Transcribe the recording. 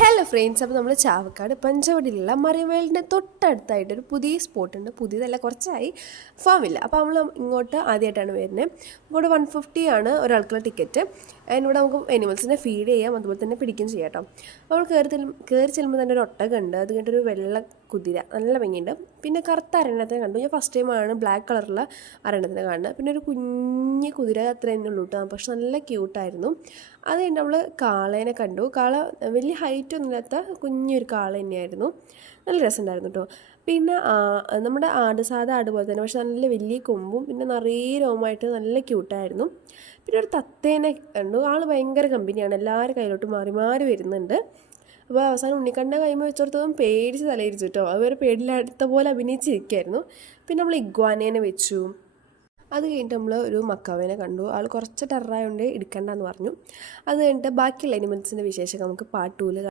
Hello friends, അപ്പോൾ നമ്മൾ ചാവക്കാട് പഞ്ചവടിയിലുള്ള മറിയവേളിൻ്റെ തൊട്ടടുത്തായിട്ടൊരു പുതിയ സ്പോട്ടുണ്ട്. പുതിയതല്ല, കുറച്ചായി ഫാമില്ല. അപ്പോൾ നമ്മൾ ഇങ്ങോട്ട് ആദ്യമായിട്ടാണ് വരുന്നത്. ഇങ്ങോട്ട് 150 ആണ് ഒരാൾക്കുള്ള ടിക്കറ്റ്. അതിനൂടെ നമുക്ക് അനിമൽസിനെ ഫീഡ് ചെയ്യാം, അതുപോലെ തന്നെ പിടിക്കുകയും ചെയ്യാം കേട്ടോ. നമ്മൾ കയറി ചെല്ലുമ്പോൾ തന്നെ ഒരു ഒട്ടകമുണ്ട്, അത് കഴിഞ്ഞിട്ടൊരു വെള്ള കുതിര, നല്ല ഭംഗിയുണ്ട്. പിന്നെ കറുത്ത അരണ്യത്തിനെ കണ്ടു. ഞാൻ ഫസ്റ്റ് ടൈമാണ് ബ്ലാക്ക് കളറുള്ള അരണ്യത്തിനെ കാണുന്നത്. പിന്നെ ഒരു കുഞ്ഞ് കുതിര അത്ര തന്നെ ഉള്ളൂ കേട്ടോ, പക്ഷെ നല്ല ക്യൂട്ടായിരുന്നു. അത് കഴിഞ്ഞ് നമ്മൾ കാളേനെ കണ്ടു. കാള വലിയ ഹൈറ്റ് ഒന്നുമില്ലാത്ത കുഞ്ഞൊരു കാള തന്നെയായിരുന്നു, നല്ല രസമുണ്ടായിരുന്നു കേട്ടോ. പിന്നെ നമ്മുടെ സാധാ ആട് പോലെ തന്നെ, പക്ഷെ നല്ല വലിയ കൊമ്പും പിന്നെ നിറയെ രോമമായിട്ട് നല്ല ക്യൂട്ടായിരുന്നു. പിന്നെ ഒരു തത്തേനെ കണ്ടു. ആൾ ഭയങ്കര കമ്പനിയാണ്, എല്ലാവരും കയ്യിലോട്ട് മാറി മാറി വരുന്നുണ്ട്. അപ്പോൾ അവസാനം ഉണ്ണിക്കണ്ണ കൈമ വെച്ചോടത്തോളം പേടിച്ച് തലയിരിച്ചു കേട്ടോ. അതുവരെ പേടിയിലടുത്ത പോലെ അഭിനയിച്ചിരിക്കുകയായിരുന്നു. പിന്നെ നമ്മൾ ഇഗ്വാനേനെ വെച്ചു. അത് കഴിഞ്ഞിട്ട് നമ്മൾ ഒരു മക്കാവേനെ കണ്ടു. ആൾ കുറച്ച് ടെററായതുകൊണ്ട് എടുക്കണ്ടെന്ന് പറഞ്ഞു. അത് കഴിഞ്ഞിട്ട് ബാക്കിയുള്ള അനിമൽസിൻ്റെ വിശേഷം നമുക്ക് പാർട്ട് 2